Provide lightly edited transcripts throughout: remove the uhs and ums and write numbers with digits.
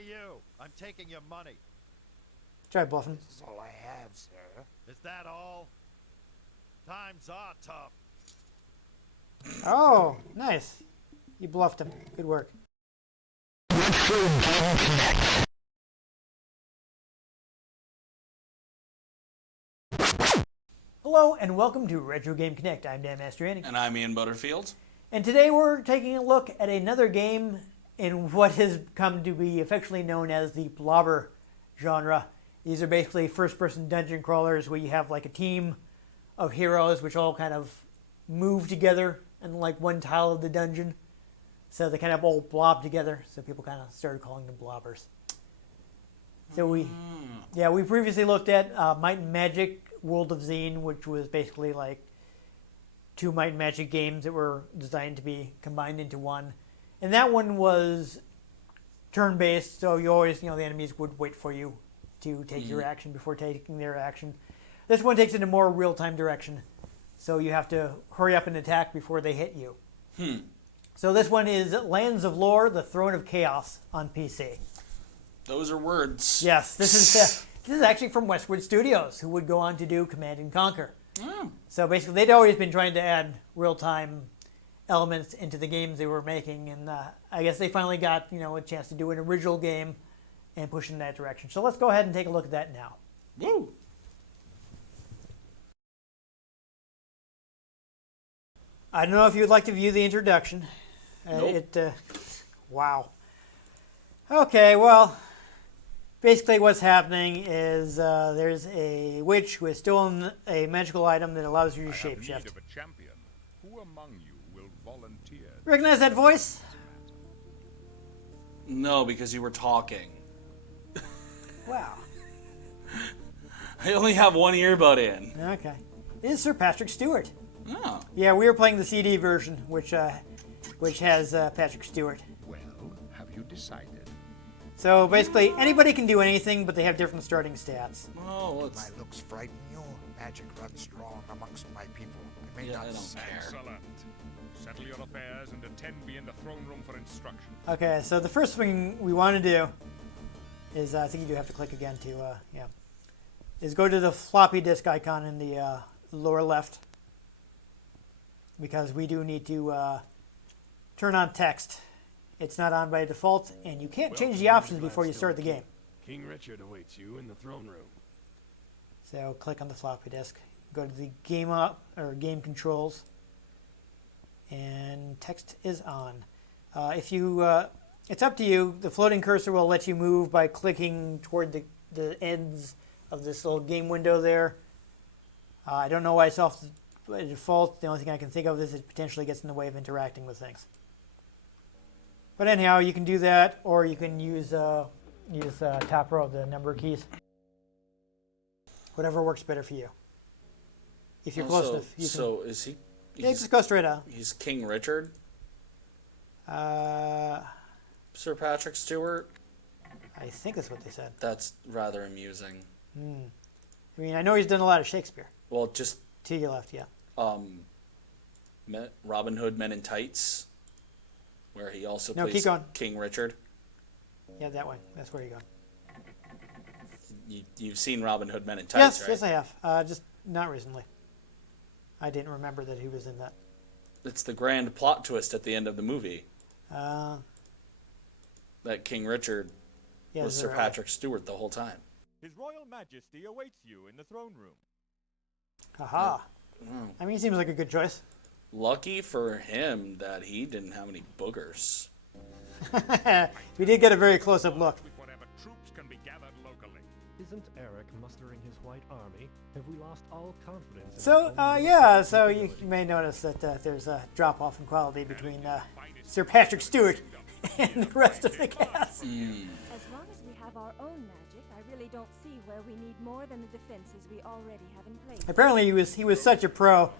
Hey you, I'm taking your money. Try bluffing. This is all I have, sir. Is that all? Times are tough. Oh, nice. You bluffed him. Good work. Hello and welcome to Retro Game Connect. I'm Dan Mastriani. And I'm Ian Butterfield. And today we're taking a look at another game in what has come to be affectionately known as the blobber genre. These are basically first-person dungeon crawlers where you have like a team of heroes which all kind of move together in like one tile of the dungeon. So they kind of all blob together. So people kind of started calling them blobbers. So we previously looked at Might and Magic World of Zine, which was basically like two Might and Magic games that were designed to be combined into one. And that one was turn-based, so you always, the enemies would wait for you to take your action before taking their action. This one takes it in a more real-time direction, so you have to hurry up and attack before they hit you. So this one is Lands of Lore, The Throne of Chaos on PC. Those are words. Yes, this is actually from Westwood Studios, who would go on to do Command and Conquer. Oh. So basically, they'd always been trying to add real-time elements into the games they were making, and I guess they finally got a chance to do an original game and push in that direction. So let's go ahead and take a look at that now. Woo! I don't know if you would like to view the introduction. Nope. Wow. Okay, well, basically what's happening is there's a witch who has stolen a magical item that allows you to shapeshift. I have need of a champion. Who among you will volunteer? Recognize that voice? No, because you were talking. Wow. I only have one earbud in. Okay. It is Sir Patrick Stewart. Oh. Yeah, we were playing the CD version, which has Patrick Stewart. Well, have you decided? So basically, anybody can do anything, but they have different starting stats. Oh, My let's... looks frighten you. Magic runs strong amongst my people. I may Yeah, not I don't say. care. Excellent. Settle your affairs and attend me in the throne room for instruction. Okay, so the first thing we want to do is, I think you do have to click again to, is go to the floppy disk icon in the lower left, because we do need to turn on text. It's not on by default, and you can't change the options before you start the game. King Richard awaits you in the throne room. So click on the floppy disk, go to the game up or game controls, and text is on. If you, it's up to you. The floating cursor will let you move by clicking toward the ends of this little game window there. I don't know why it's off by default. The only thing I can think of is it potentially gets in the way of interacting with things. But anyhow, you can do that, or you can use top row, the number keys. Whatever works better for you. If you're close enough. You So is he... yeah, just go straight on. He's King Richard? I Sir Patrick Stewart? think that's what they said. That's rather amusing. I mean, I know he's done a lot of Shakespeare. Well, just... To your left, yeah. Robin Hood Men in Tights, where he also No, plays keep going. King Richard. Yeah, that way. That's where you go. You've seen Robin Hood Men in Tights, Yes, right? yes, I have. Just not recently. I didn't remember that he was in that. It's the grand plot twist at the end of the movie Uh, that King Richard yeah, was is Sir that right? Patrick Stewart the whole time. His Royal Majesty awaits you in the throne room. Haha. Oh. I mean, he seems like a good choice. Lucky for him that he didn't have any boogers. We did get a very close-up look. With whatever troops can be gathered locally. Isn't Eric mustering his white army? Have we lost all confidence in So, our own yeah, so you may notice that there's a drop-off in quality between Sir Patrick Stewart and the rest of the cast. As long as we have our own magic, I really don't see where we need more than the defenses we already have in place. Apparently, he was such a pro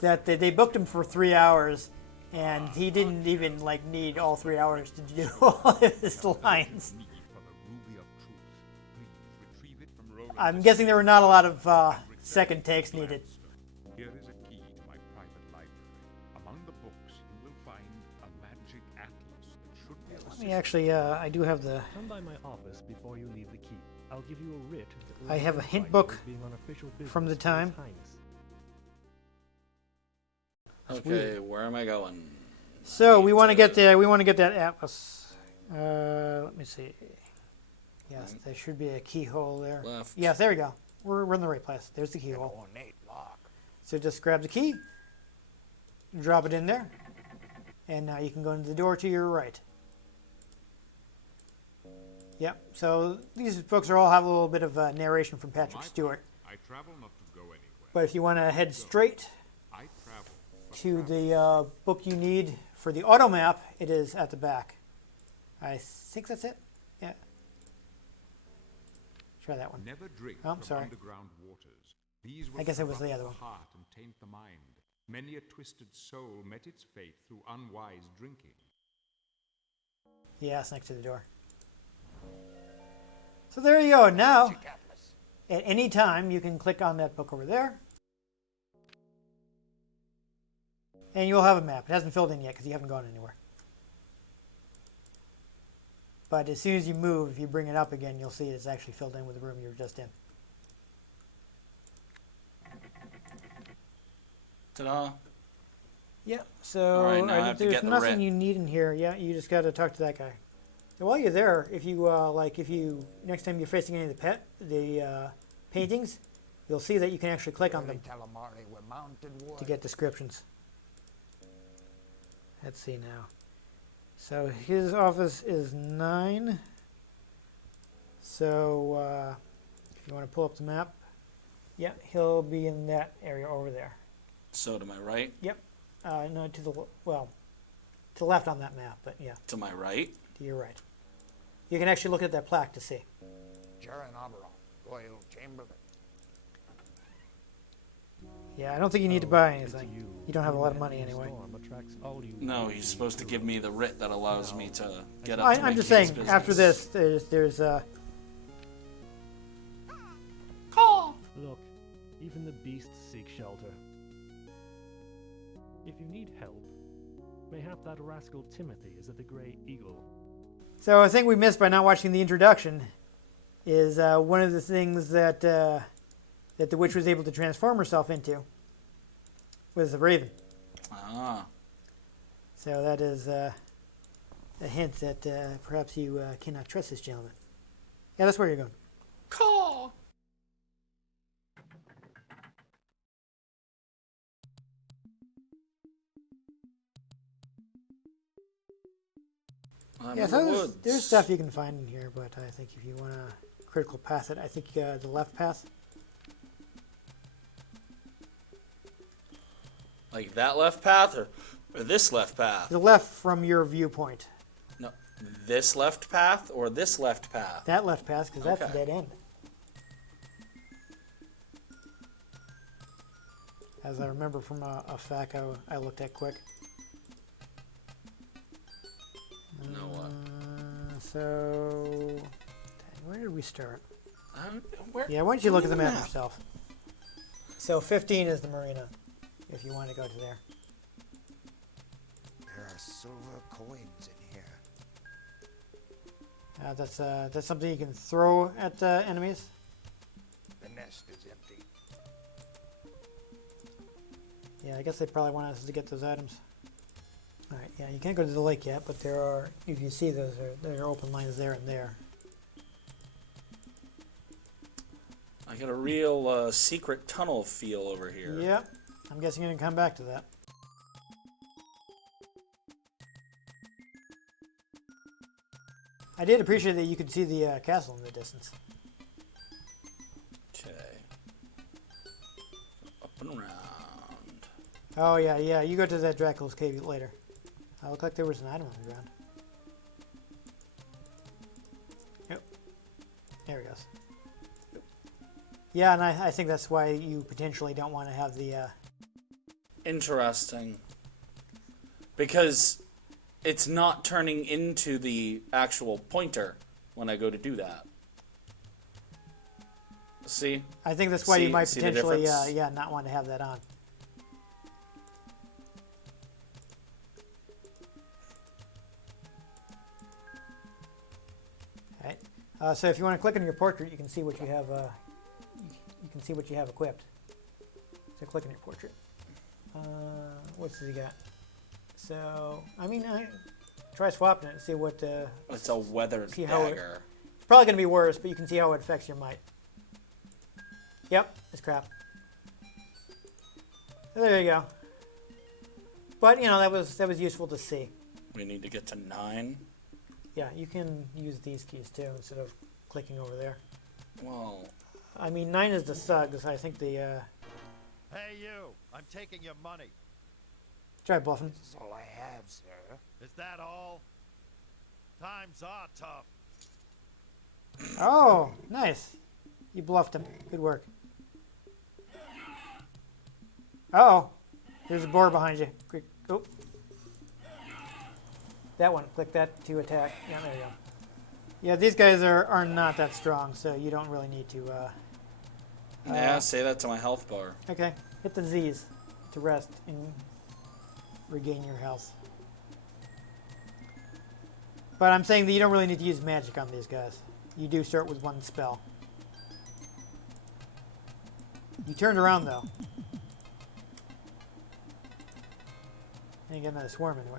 that they booked him for 3 hours, and he didn't even need all 3 hours to do all of his lines. Need for the Ruby of Truth. Please retrieve it from Roland's I'm guessing there were not a lot of second takes needed. Here is a key to my private library. Among the books, you will find a magic atlas that should be system. actually, I do have the. Come by my office before you leave the keep. I'll give you a writ. That will I have a identify hint you book as being on official from the business with His time. Highness. Okay, where am I going? So we want to get there. We want to get that atlas. Let me see. Yes, there should be a keyhole there. Left. Yes, there we go. We're in the right place. There's the An keyhole. ornate lock. So just grab the key, drop it in there, and now you can go into the door to your right. Yep. So these books are all have a little bit of narration from Patrick Stewart. I travel not to go anywhere. But if you want to head straight I travel. but to travel. the book you need for the auto map, it is at the back. I think that's it. Yeah. Try that one. Never drink Oh, from sorry. underground waters. These I guess it was corrupt the other one. heart and taint the mind. Many a twisted soul met its fate through unwise drinking. Yeah, it's next to the door. So there you go. Now, Magic atlas. at any time, you can click on that book over there. And you'll have a map. It hasn't filled in yet because you haven't gone anywhere. But as soon as you move, if you bring it up again, you'll see it's actually filled in with the room you were just in. Ta-da. Yeah, so All right, now I have to there's get the nothing writ. you need in here. Yeah, you just got to talk to that guy. And while you're there, if you next time you're facing any of the paintings, you'll see that you can actually click on Early them calamari were mounted wood. to get descriptions. Let's see now. So his office is 9. So if you want to pull up the map, yeah, he'll be in that area over there. So to my right? Yep. No, to the to the left on that map, but yeah, To my right? to your right. You can actually look at that plaque to see. Jaron Oberon, Royal Chamberlain. Yeah, I don't think you need to Oh, buy it's anything. you. You don't have a lot of The money endless anyway. storm attracts all you No, he's supposed to give me the writ that allows me to get up I, to I'm my just king's saying. business. After this, there's Look, even the beasts seek shelter. If you need help, mayhap that rascal Timothy is at the Grey Eagle. So a thing we missed by not watching the introduction is one of the things that that the witch was able to transform herself into was the raven. Ah. So that is a hint that perhaps you cannot trust this gentleman. Yeah, that's where you're going. Caw. I'm Yeah, in so the there's, woods. there's stuff you can find in here, but I think if you want to critical path it, I think the left path. Like that left path or this left path? The left from your viewpoint. No, this left path or this left path? That left path, because that's Okay. the dead end. As I remember from a fact I looked at quick. Know what? So, where did we start? Where? Yeah, why don't you look at the map map. yourself? So 15 is the marina, if you want to go to there. There are silver coins in here. That's something you can throw at enemies. The nest is empty. Yeah, I guess they probably want us to get those items. All right, yeah, you can't go to the lake yet, but there are, if you see those, there are open lines there and there. I got a real secret tunnel feel over here. Yep, I'm guessing you're going to come back to that. I did appreciate that you could see the castle in the distance. Okay. Up and around. Oh, yeah, yeah, you go to that Dracula's cave later. It looked like there was an item on the ground. Yep. There he goes. Yeah, and I think that's why you potentially don't want to have the... Interesting. Because it's not turning into the actual pointer when I go to do that. See? I think that's why you might see the potentially, difference? not want to have that on. So if you want to click on your portrait, you can see what you have. You can see what you have equipped. So click on your portrait. What's he got? So I mean, try swapping it and see what. It's a weathered see how dagger. It's probably going to be worse, but you can see how it affects your might. Yep, it's crap. So there you go. But you know that was useful to see. We need to get to 9. Yeah, you can use these keys too instead of clicking over there. Well, I mean, 9 is the thugs. I think the. Hey, you! I'm taking your money. Try bluffing. This is all I have, sir. Is that all? Times are tough. Oh, nice. You bluffed him. Good work. Uh-oh. There's a boar behind you. Quick. Oh. That one. Click that to attack. Yeah, there you go. Yeah, these guys are not that strong, so you don't really need to... yeah, say that to my health bar. Okay. Hit the Z's to rest and regain your health. But I'm saying that you don't really need to use magic on these guys. You do start with 1 spell. You turned around, though. And you get another swarm anyway.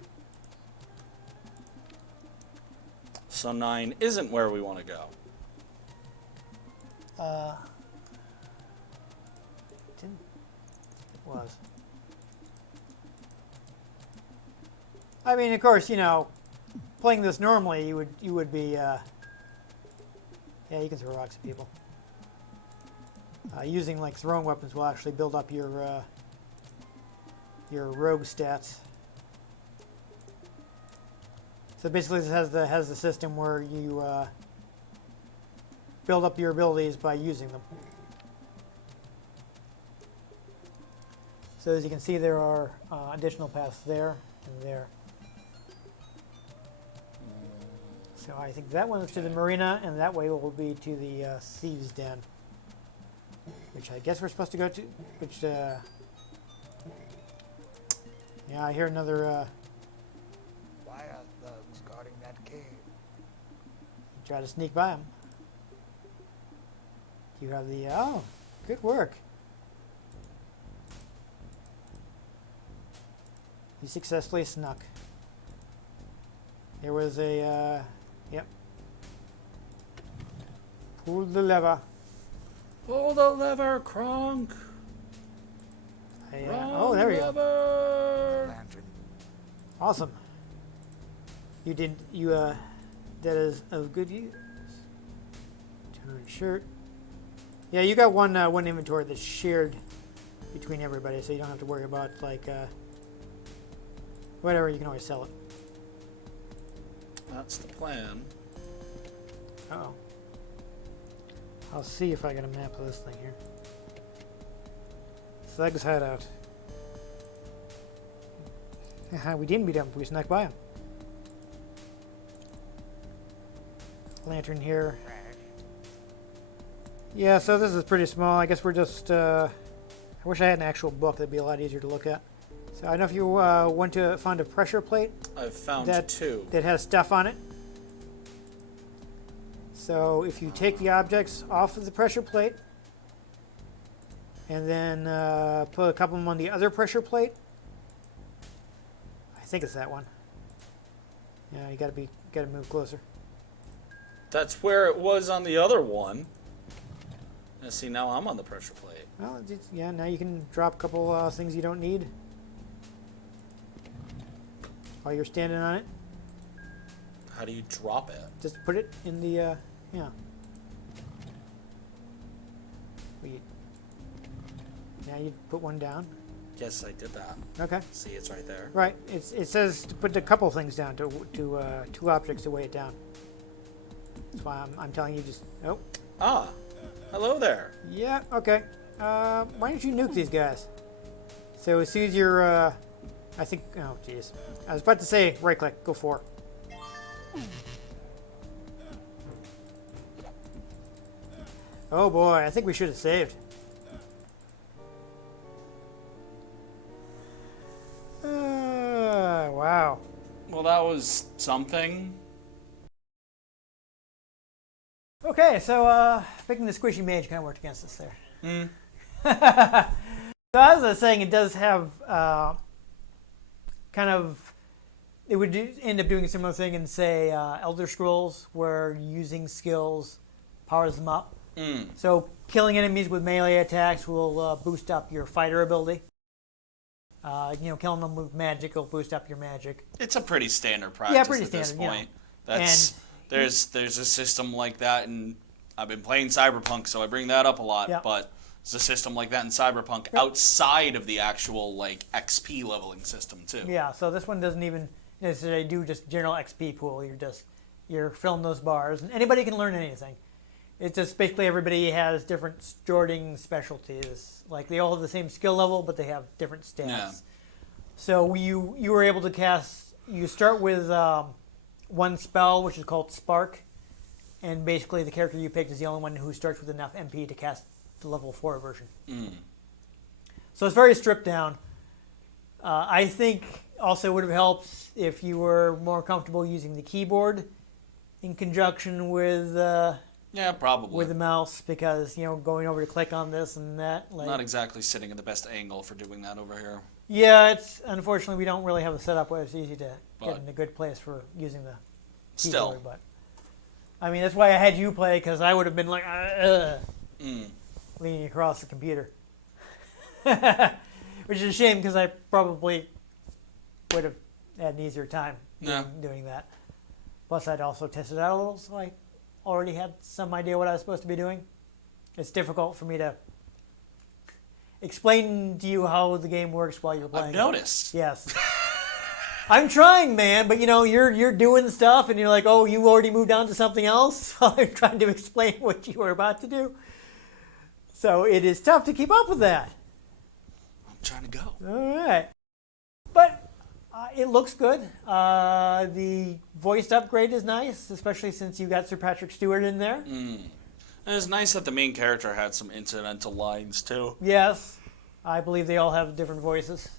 So 9 isn't where we want to go. Didn't it was. I mean, of course, you know, playing this normally, you would be. Yeah, you can throw rocks at people. Using like throwing weapons will actually build up your rogue stats. So basically, this has the system where you build up your abilities by using them. So as you can see, there are additional paths there and there. So I think that one is to the marina, and that way will be to the thieves' den, which I guess we're supposed to go to. Which, yeah, I hear another. Why are thugs guarding that cave? Try to sneak by them. You have the. Oh, good work. You successfully snuck. There was a. Yep. Pull the lever. Pull the lever, Kronk. Oh, there we go. Lantern. Awesome. You did. You that is of good use. Turn shirt. Yeah, you got one inventory that's shared between everybody, so you don't have to worry about like whatever. You can always sell it. That's the plan. Uh-oh. I'll see if I got a map of this thing here. Thug's hideout. We didn't beat him, we snuck by him. Lantern here. Yeah, so this is pretty small. I guess we're just... I wish I had an actual book. That'd be a lot easier to look at. So I don't know if you want to find a pressure plate. I've found 2. That has stuff on it. So if you take the objects off of the pressure plate and then put a couple of them on the other pressure plate, I think it's that one. Yeah, you gotta move closer. That's where it was on the other one. And see, now I'm on the pressure plate. Well, yeah, now you can drop a couple things you don't need while you're standing on it. How do you drop it? Just put it in the, yeah. Now you put one down. Yes, I did that. Okay. See, it's right there. Right. It says to put a couple things down, to 2 objects to weigh it down. That's why I'm telling you just, oh. Ah, hello there. Yeah, okay. Why don't you nuke these guys? So as soon as you're, I think, oh jeez. I was about to say right click, go 4. Oh boy, I think we should have saved. Wow. Well, that was something. Okay, so picking the squishy mage kind of worked against us there. So as I was saying, it does have kind of, it would end up doing a similar thing in, say, Elder Scrolls, where using skills powers them up. So killing enemies with melee attacks will boost up your fighter ability. Killing them with magic will boost up your magic. It's a pretty standard practice pretty at this standard, point. There's a system like that, and I've been playing Cyberpunk, so I bring that up a lot. Yeah. But there's a system like that in Cyberpunk outside of the actual XP leveling system too. Yeah, so this one doesn't even necessarily do just general XP pool. You're filling those bars, and anybody can learn anything. It's just basically everybody has different sorting specialties. Like they all have the same skill level, but they have different stats. Yeah. So you were able to cast. You start with one spell, which is called Spark, and basically the character you picked is the only one who starts with enough MP to cast the level 4 version. So it's very stripped down. I think also would have helped if you were more comfortable using the keyboard in conjunction with probably with the mouse, because going over to click on this and that. not exactly sitting in the best angle for doing that over here. Yeah, it's unfortunately we don't really have a setup where it's easy to get in a good place for using the keyboard. But I mean, that's why I had you play, because I would have been like leaning across the computer, which is a shame because I probably would have had an easier time doing that. Plus, I'd also tested it out a little, so I already had some idea what I was supposed to be doing. It's difficult for me to explain to you how the game works while you're playing. I've noticed. Yes. I'm trying, man, but you're doing stuff and you're like, oh, you already moved on to something else while I'm trying to explain what you were about to do. So it is tough to keep up with that. I'm trying to go. All right. But it looks good. The voice upgrade is nice, especially since you got Sir Patrick Stewart in there. And it's nice that the main character had some incidental lines too. Yes. I believe they all have different voices.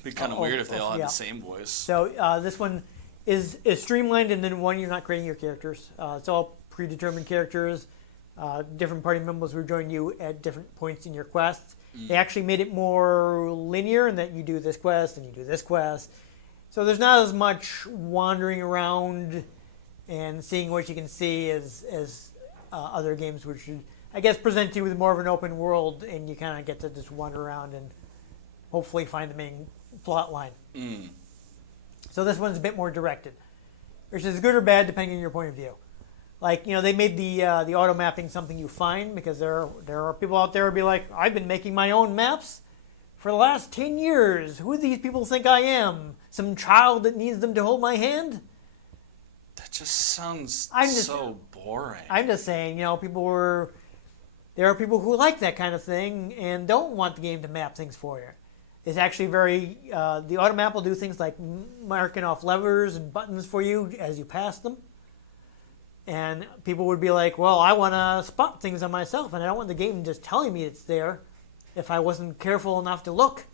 It'd be kind of weird if they all had the same voice. So this one is streamlined, and then one, you're not creating your characters. It's all predetermined characters. Different party members will join you at different points in your quests. They actually made it more linear in that you do this quest and you do this quest. So there's not as much wandering around and seeing what you can see as other games, which should, I guess, present you with more of an open world, and you kind of get to just wander around and hopefully find the main plot line. So this one's a bit more directed, which is good or bad depending on your point of view. Like, they made the auto mapping something you find, because there are people out there who be like, I've been making my own maps for the last 10 years. Who do these people think I am? Some child that needs them to hold my hand? That just sounds so boring. I'm just saying, there are people who like that kind of thing and don't want the game to map things for you. It's actually the auto map will do things like marking off levers and buttons for you as you pass them. And people would be like, well, I want to spot things on myself, and I don't want the game just telling me it's there if I wasn't careful enough to look.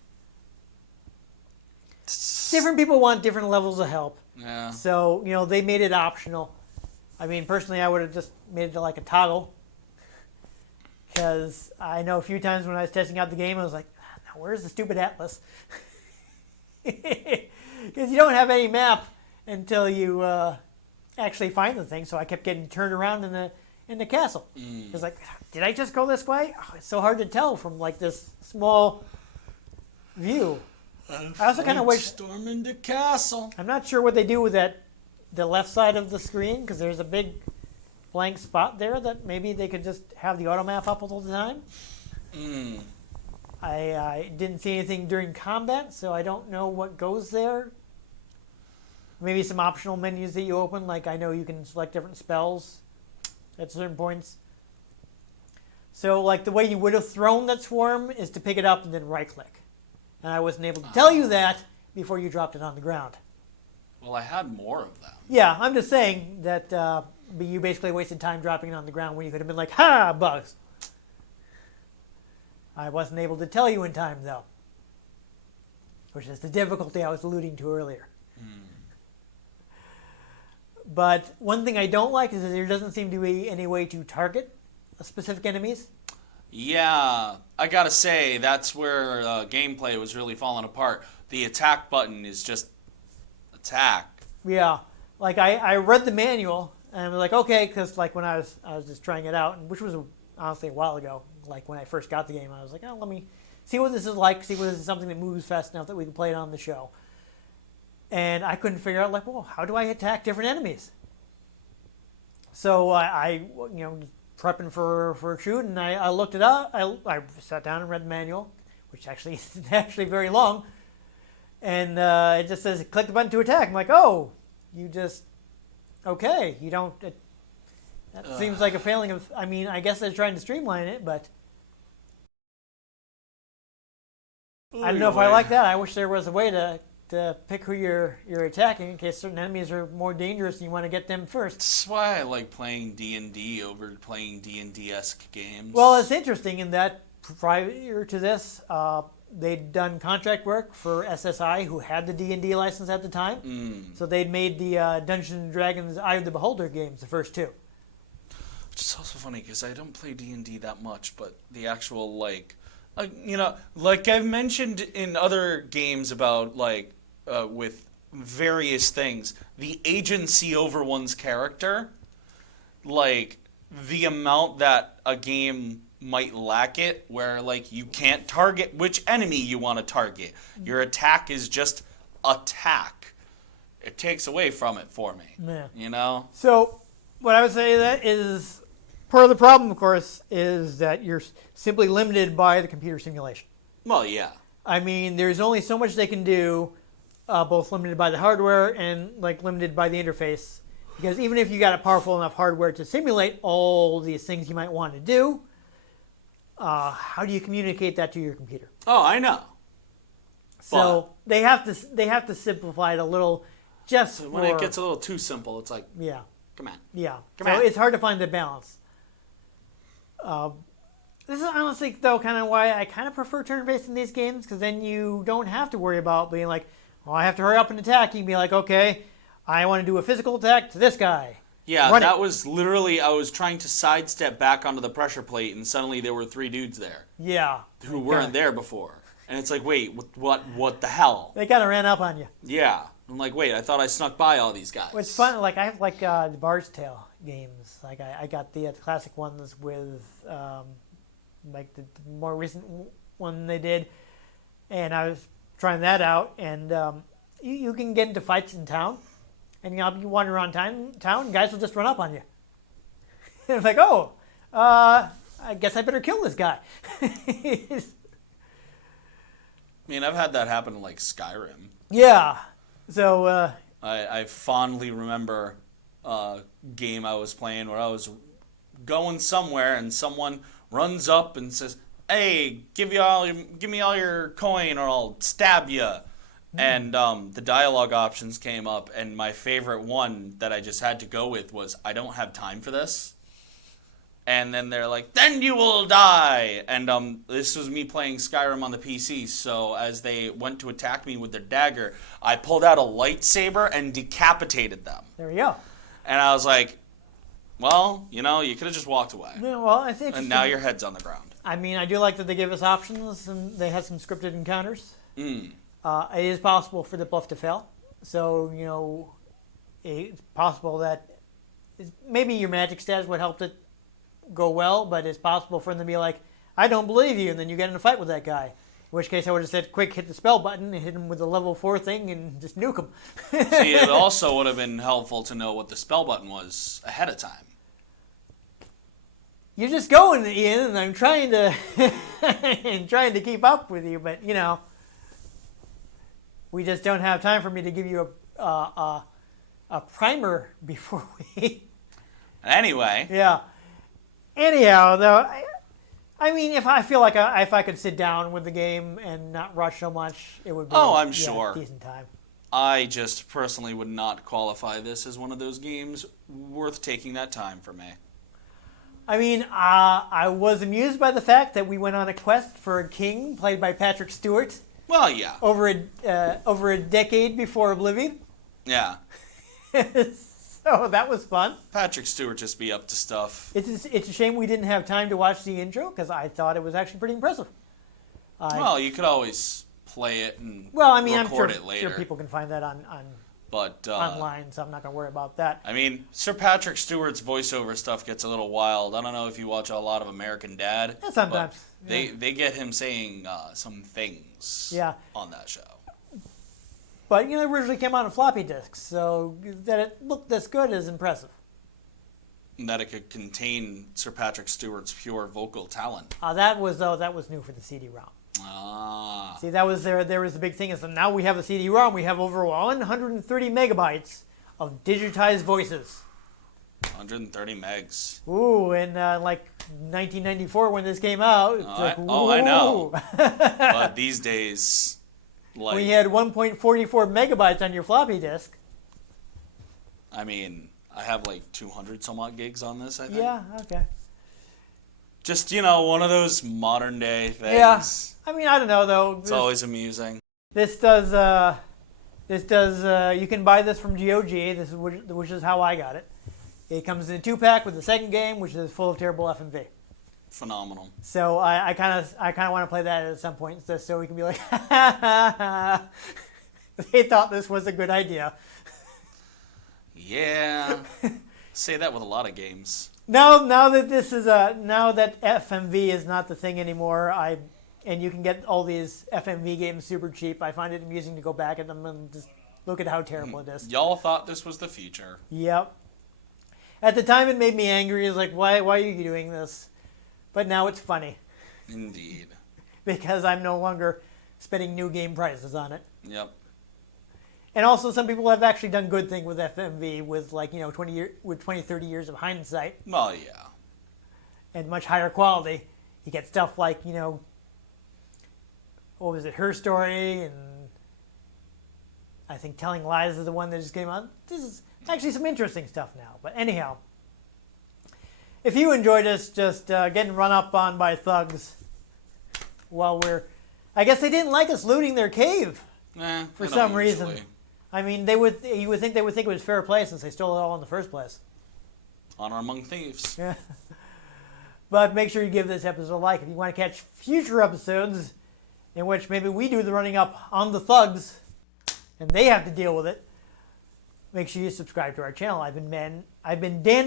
Different people want different levels of help. Yeah. So, they made it optional. I mean, personally, I would have just made it like a toggle. Because I know a few times when I was testing out the game, I was like, now where's the stupid atlas? Because you don't have any map until you actually find the thing. So I kept getting turned around in the castle. It was like, did I just go this way? Oh, it's so hard to tell from like this small view. I also kind of wish storming the castle. I'm not sure what they do with the left side of the screen, because there's a big blank spot there that maybe they could just have the auto map up all the time. I didn't see anything during combat, so I don't know what goes there. Maybe some optional menus that you open, like I know you can select different spells at certain points. So like the way you would have thrown that swarm is to pick it up and then right click. And I wasn't able to tell you that before you dropped it on the ground. Well, I had more of them. Yeah, I'm just saying that you basically wasted time dropping it on the ground when you could have been like, ha, bugs. I wasn't able to tell you in time, though. Which is the difficulty I was alluding to earlier. But one thing I don't like is that there doesn't seem to be any way to target specific enemies. Yeah, I gotta say, that's where gameplay was really falling apart. The attack button is just attack. Yeah, like I read the manual and I was like, okay, because like when I was just trying it out, which was honestly a while ago. Like when I first got the game, I was like, oh, let me see what this is like. See what this is something that moves fast enough that we can play it on the show. And I couldn't figure out like, well, how do I attack different enemies? So I prepping for a shoot, and I looked it up. I sat down and read the manual, which actually isn't actually very long. And it just says, click the button to attack. I'm like, oh, you just, okay. You don't, that seems like a failing of, I mean, I guess they're trying to streamline it, but I don't know if I like that. I wish there was a way to pick who you're attacking in case certain enemies are more dangerous and you want to get them first. That's why I like playing D&D over playing D&D-esque games. Well, it's interesting in that prior to this, they'd done contract work for SSI, who had the D&D license at the time. So they'd made the Dungeons & Dragons Eye of the Beholder games, the first two. Which is also funny because I don't play D&D that much, but the actual, like I've mentioned in other games about, with various things, the agency over one's character, like, the amount that a game might lack it, where, like, you can't target which enemy you want to target. Your attack is just attack. It takes away from it for me. Yeah. You know? So, what I would say that is, part of the problem, of course, is that you're simply limited by the computer simulation. Well, yeah. I mean, there's only so much they can do, both limited by the hardware and limited by the interface. Because even if you got a powerful enough hardware to simulate all these things you might want to do, how do you communicate that to your computer? Oh, I know. So they have to simplify it a little, just when it gets a little too simple, it's like, yeah, come on. yeah. Come So on. it's hard to find the balance. This is honestly, though, kind of why I kind of prefer turn-based in these games, because then you don't have to worry about being like, well, I have to hurry up and attack. You can be like, okay, I want to do a physical attack to this guy. Yeah, Run that it. was literally, I was trying to sidestep back onto the pressure plate, and suddenly there were 3 dudes there Yeah. who weren't there before. And it's like, wait, what the hell? They kind of ran up on you. Yeah. I'm like, wait, I thought I snuck by all these guys. It's fun. Like I have the Bard's Tale games. Like I got the classic ones with the more recent one they did, and I was trying that out. And you can get into fights in town, and you wander around town, and guys will just run up on you. And it's like, oh, I guess I better kill this guy. I mean, I've had that happen in, like, Skyrim. Yeah. So, I fondly remember a game I was playing where I was going somewhere and someone runs up and says, hey, give me all your coin or I'll stab you. And the dialogue options came up, and my favorite one that I just had to go with was, I don't have time for this. And then they're like, then you will die! And this was me playing Skyrim on the PC, so as they went to attack me with their dagger, I pulled out a lightsaber and decapitated them. there we go. And I was like, well, you could have just walked away. Yeah, well, it's interesting. And now your head's on the ground. I mean, I do like that they give us options, and they have some scripted encounters. Mm. It is possible for the bluff to fail. So, it's possible that maybe your magic stats would help it go well, but it's possible for them to be like, I don't believe you, and then you get in a fight with that guy. In which case I would have said, quick, hit the spell button and hit him with the level 4 thing and just nuke him. See, it also would have been helpful to know what the spell button was ahead of time. You're just going, Ian, and I'm trying to keep up with you, but, we just don't have time for me to give you a primer before we... Anyway. Yeah. Anyhow, though, I mean, if I feel like if I could sit down with the game and not rush so much, it would be I'm sure. a decent time. I just personally would not qualify this as one of those games worth taking that time for me. I mean, I was amused by the fact that we went on a quest for a king played by Patrick Stewart. Well, yeah. Over a decade before Oblivion. Yeah. So that was fun. Patrick Stewart just be up to stuff. It's a shame we didn't have time to watch the intro because I thought it was actually pretty impressive. Well, you could always play it and Well, I mean, I'm record sure, it later. sure people can find that on but online, so I'm not going to worry about that. I mean, Sir Patrick Stewart's voiceover stuff gets a little wild. I don't know if you watch a lot of American Dad. Yeah, sometimes. But they get him saying some things Yeah. on that show. But, it originally came out on floppy disks, so that it looked this good is impressive. And that it could contain Sir Patrick Stewart's pure vocal talent. That was new for the CD-ROM. Ah. See, that was there was the big thing is that now we have a CD-ROM, we have over 130 megabytes of digitized voices. 130 megs. Ooh, and like 1994 when this came out, it's like, I know. ooh. But these days, like, When you had 1.44 megabytes on your floppy disk. I mean, I have like 200 some odd gigs on this, I think. Yeah, okay. Just, one of those modern day things. Yeah. I mean, I don't know though. It's always amusing. This does. You can buy this from GOG. This is which is how I got it. It comes in a 2-pack with the second game, which is full of terrible FMV. Phenomenal. So I kind of want to play that at some point, just so we can be like, they thought this was a good idea. Yeah. Say that with a lot of games. Now that this is now that FMV is not the thing anymore, and you can get all these FMV games super cheap. I find it amusing to go back at them and just look at how terrible it is. Y'all thought this was the future. Yep. At the time, it made me angry. It's like, why are you doing this? But now it's funny Indeed. because I'm no longer spending new game prices on it. Yep. And also, some people have actually done good thing with FMV with 20, 30 years of hindsight Well, yeah. and much higher quality. You get stuff like, what was it, Her Story, and I think Telling Lies is the one that just came out. This is actually some interesting stuff now. But anyhow, if you enjoyed us just getting run up on by thugs while I guess they didn't like us looting their cave for some reason. I mean, you would think they would think it was fair play since they stole it all in the first place. Honor among thieves. Yeah. But make sure you give this episode a like if you want to catch future episodes in which maybe we do the running up on the thugs and they have to deal with it. Make sure you subscribe to our channel. I've been Dan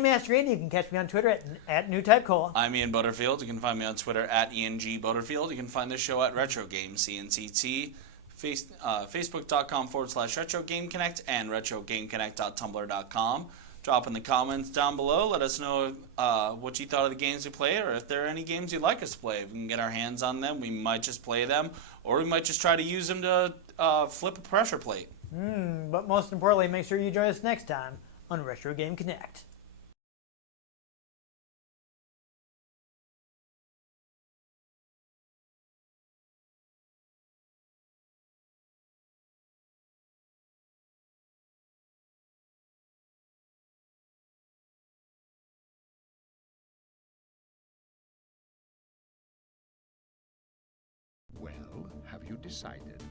Mastriani. You can catch me on Twitter at NewTypeCola. I'm Ian Butterfield. You can find me on Twitter at ENG Butterfield. You can find this show at Retro Game CNCT, Facebook.com/RetroGameConnect, and RetroGameConnect.tumblr.com. Drop in the comments down below. Let us know what you thought of the games we played, or if there are any games you'd like us to play. If we can get our hands on them, we might just play them, or we might just try to use them to flip a pressure plate. But most importantly, make sure you join us next time on Retro Game Connect. Well, have you decided?